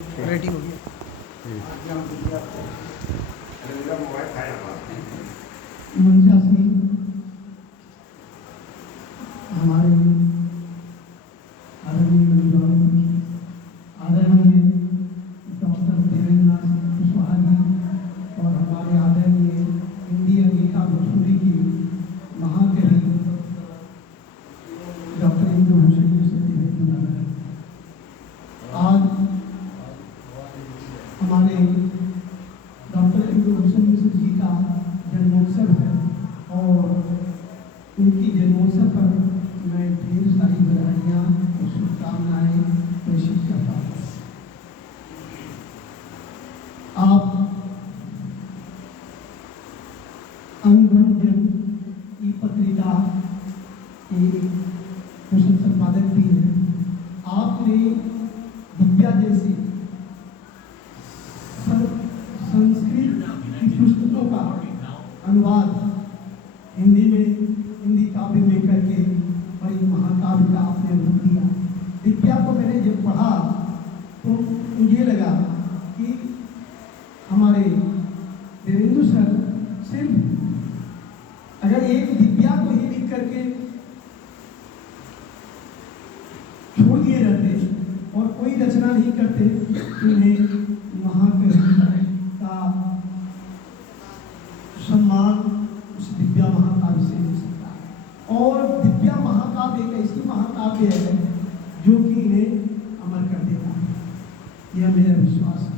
Ready हो गया। मंचा से हमारे आदरणीय मेजबान आदरणीय डॉक्टर देवेंद्र नाथ कुशवाहा जी और हमारे आदरणीय हिंदी अंगिका भोजपुरी की महाकवि डॉक्टर इंदु भूषण जी से निवेदन है। आज हमारे डॉक्टर इंदु भूषण मिश्र जी का जन्मोत्सव है और उनकी जन्मोत्सव पर मैं ढेर सारी बधाइयाँ और शुभकामनाएं प्रेषित करता हूँ। आप अंगभंजन की पत्रिका के कुशल संपादक भी हैं। आपने दिव्या जैसी संस्कृत की पुस्तकों का अनुवाद हिंदी में हिंदी काव्य में करके बड़ी महाकाव्य का आपने रूप दिया। दिव्या को मैंने जब पढ़ा तो मुझे लगा कि हमारे देवेंद्र सर सिर्फ अगर एक दिव्या को ही लिख करके छोड़ दिए रहते और कोई रचना नहीं करते तो उन्हें महाकवि का सम्मान उस दिव्या महाकाव्य से मिल सकता है। और दिव्या महाकाव्य एक ऐसी महाकाव्य है जो कि इन्हें अमर कर देता है, यह मेरा विश्वास है।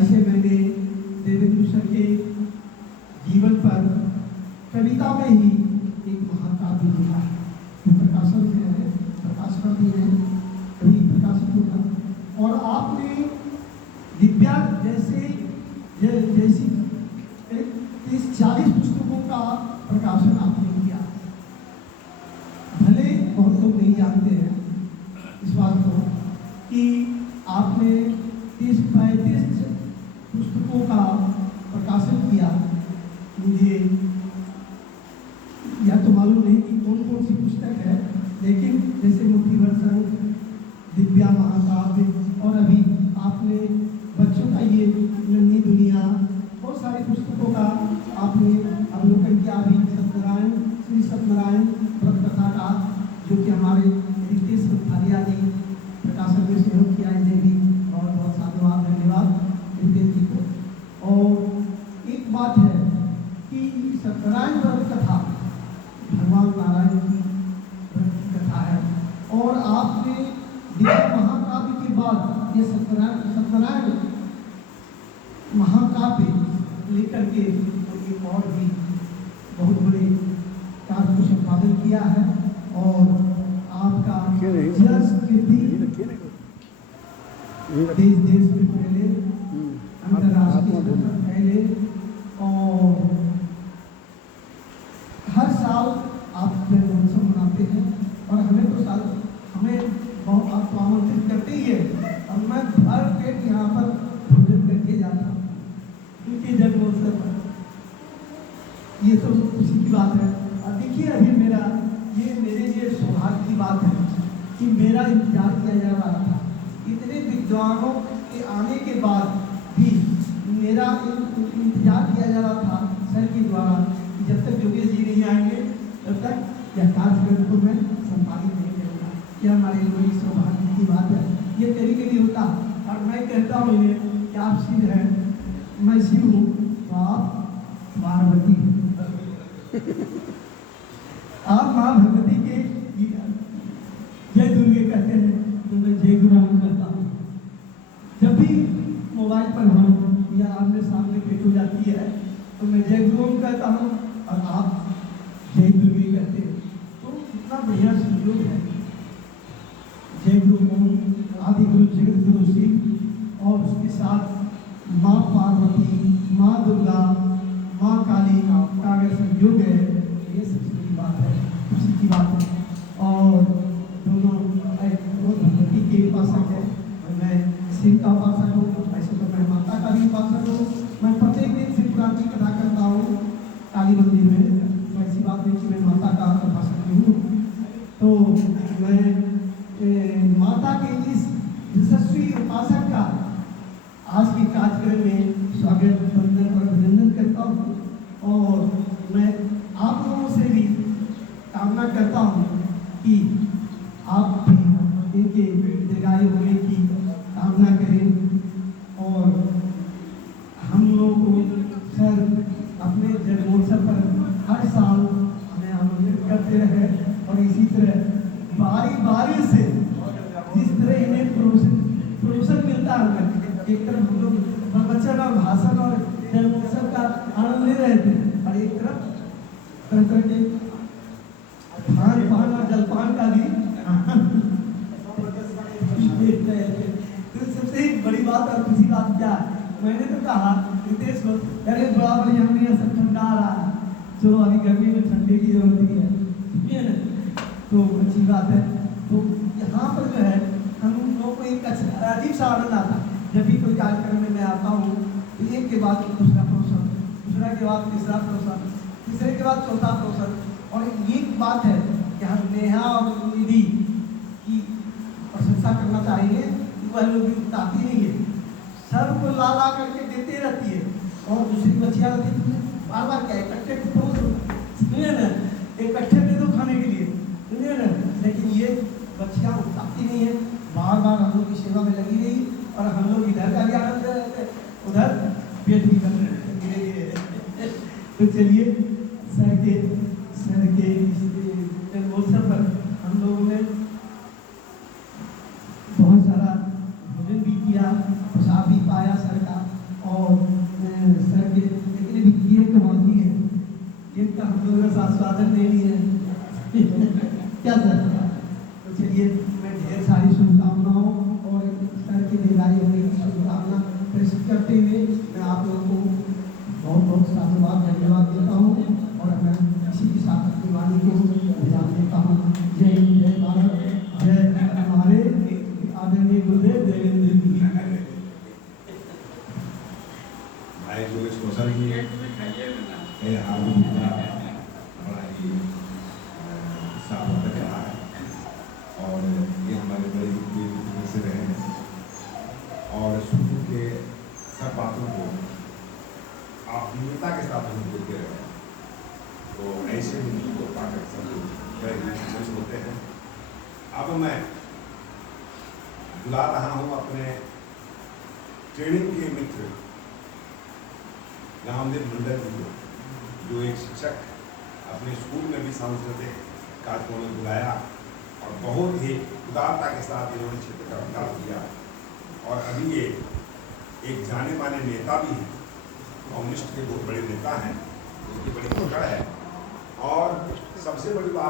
ऐसे मैंने देवेंद्र सर के जीवन पर कविता में ही एक महाकाव्य लिखा है जो प्रकाशन में है, प्रकाशन भी है, कभी प्रकाशित होगा। और आपने दिव्या जैसी 30-40 पुस्तकों का प्रकाशन आपने किया। भले बहुत लोग नहीं जानते हैं इस बात को कि आपने 30-35 पुस्तकों का प्रकाशन किया। मुझे यह तो मालूम नहीं कि कौन कौन सी पुस्तक है, लेकिन जैसे मोटिवेशन, दिव्या महाकाव्य और अभी आपने बच्चों का ये नन्ही दुनिया, बहुत सारी पुस्तकों का आपने अवलोकन किया। अभी सत्यनारायण, श्री सत्यनारायण व्रत कथा का जो कि हमारे रितेश भालिया जी प्रकाशन में सहयोग किया, इन्हें भी बहुत बहुत साधुवाद, धन्यवाद रितेश जी को। और एक बात है कि सत्यनारायण व्रत कथा भगवान नारायण की व्रत कथा है और आपने दिव्या महाकाव्य के बाद ये सत्यनारायण महाकाव्य लेकर के एक और भी बहुत बड़े कार्य को संपादन किया है। और आपका जस कीर्ति देश देश में फैले, अंतर्राष्ट्रीय स्तर पर फैले और हर साल आप जन्मोत्सव मनाते हैं और हमें बहुत आप आमंत्रित करते ही है और मैं हर पेट यहाँ पर भोजन करके जाता हूँ क्योंकि जन्मोत्सव पर ये तो खुशी की बात है। और देखिए अभी मेरे लिए सौभाग्य की बात है कि मेरा इंतजार किया जा रहा था। इतने विद्वानों के आने के बाद भी मेरा इंतजार किया जा रहा था सर के द्वारा कि जब तक योगेश जी नहीं आएंगे तब तक यह कार्यक्रम को मैं संपादित नहीं करूँगा। यह हमारे लिए बड़ी सौभाग्य की बात है। ये कभी होता और मैं कहता हूँ इन्हें कि आप शिव हैं, मैं शिव हूँ तो आप पार्वती आप माँ भगवती के जय दुर्गे कहते हैं तो मैं जय गुरु कहता हूँ। जब भी मोबाइल पर हो या आमने सामने भेंट हो जाती है तो मैं जय गुरु कहता हूँ और आप जय दुर्गे कहते हैं, तो कितना बढ़िया संयोग है। जय गुरु ओम आदि गुरु जगत गुरु शिव और उसके साथ माँ पार्वती, माँ दुर्गा, माँ काली का अगर संयोग है ये सबसे बड़ी बात है, खुशी की बात है। और दोनों भगवती के उपासक है और मैं शिव का उपासक हूँ। ऐसे तो मैं माता का भी उपासक हूँ। मैं प्रत्येक दिन शिव पुराण की कथा करता हूँ काली मंदिर में, तो ऐसी बात नहीं कि मैं माता का उपासक नहीं हूँ। तो मैं माता के इस यशस्वी उपासक का कार्यक्रम में स्वागत वंदन और अभिनंदन करता हूँ और मैं आप लोगों से भी कामना करता हूँ कि आप भी इनके दीर्घायु होने की कामना करें और हम लोगों को सर अपने जन्मोत्सव पर हर साल हमें आमंत्रित करते रहे और इसी तरह बारी बारी से जिस तरह इन्हें प्रोत्साहन मिलता है, एक तरफ हम लोग प्रवचन और भाषण और जन्मोत्सव का आनंद ले रहे थे और एक तरफ तरह तरह के खान पान और जलपान का भी तो सबसे बड़ी बात और खुशी बात क्या है, मैंने तो कहा रितेश को, अरे बड़ा बढ़िया हमने यहाँ सब ठंडा आ रहा है, चलो अभी गर्मी में ठंडे की जरूरत नहीं है ना, तो अच्छी बात है। तो यहाँ पर जो है हम लोगों को एक अजीब सा आनंद आता है जब भी कोई कार्यक्रम में मैं आता हूँ, तो एक के बाद दूसरा प्रोत्साहन, दूसरा के बाद तीसरा प्रोत्साहन, तीसरे के बाद चौथा प्रोत्साहन। और एक बात है कि हम नेहा और निधि की प्रशंसा करना चाहेंगे कि वह लोग भी उतारती नहीं है, सबको ला ला करके देते रहती है और दूसरी बच्चियाँ रहती है बार बार क्या इकट्ठे सुनिए ना, इकट्ठे दे दो खाने के लिए, सुनिए ना, लेकिन ये बच्चियाँ उतारती नहीं है, बार बार हम लोग की सेवा में लगी रही और हम लोग इधर का भी आनंद ले रहे थे, उधर पेट भी कर रहे थे। तो चलिए सर के जन्मोत्सव पर हम लोगों ने बहुत सारा भोजन भी किया, प्रसाद भी पाया सर का, और सर के लेकिन भी केक बाकी है, केक का हम लोगों ने आस्वादन ले लिया है क्या सर। तो चलिए मैं ढेर सारी शुभकामनाओं और सर के दीर्घायु होने की शुभकामना प्रेषित करते हुए मैं आप लोगों को बहुत बहुत साधुवाद धन्यवाद देता हूँ और मैं इसी के साथ अपनी वाणी को विराम देता हूँ। जय हिंद, जय भारत, जय हमारे आदरणीय गुरुदेव देवेंद्र जी। भाई योगेश कौशल जी आलू का बड़ा ही साफ लग रहा है और ये हमारे बड़े में से रहे हैं और सूर्य के सब बातों को आत्मीयता के साथ हम बोलते रहे, तो ऐसे ही को पाकर सब बड़े खुश होते हैं। अब मैं बुला रहा हूँ अपने ट्रेनिंग के मित्र रामदेव मंडल जी, जो एक शिक्षक अपने स्कूल में भी सांस्कृतिक कार्यक्रम में बुलाया और बहुत ही उदारता के साथ इन्होंने क्षेत्र का विकास किया और अभी ये एक जाने माने नेता भी हैं, कम्युनिस्ट के बहुत बड़े नेता हैं, उनकी बड़ी पकड़ है। और सबसे बड़ी बात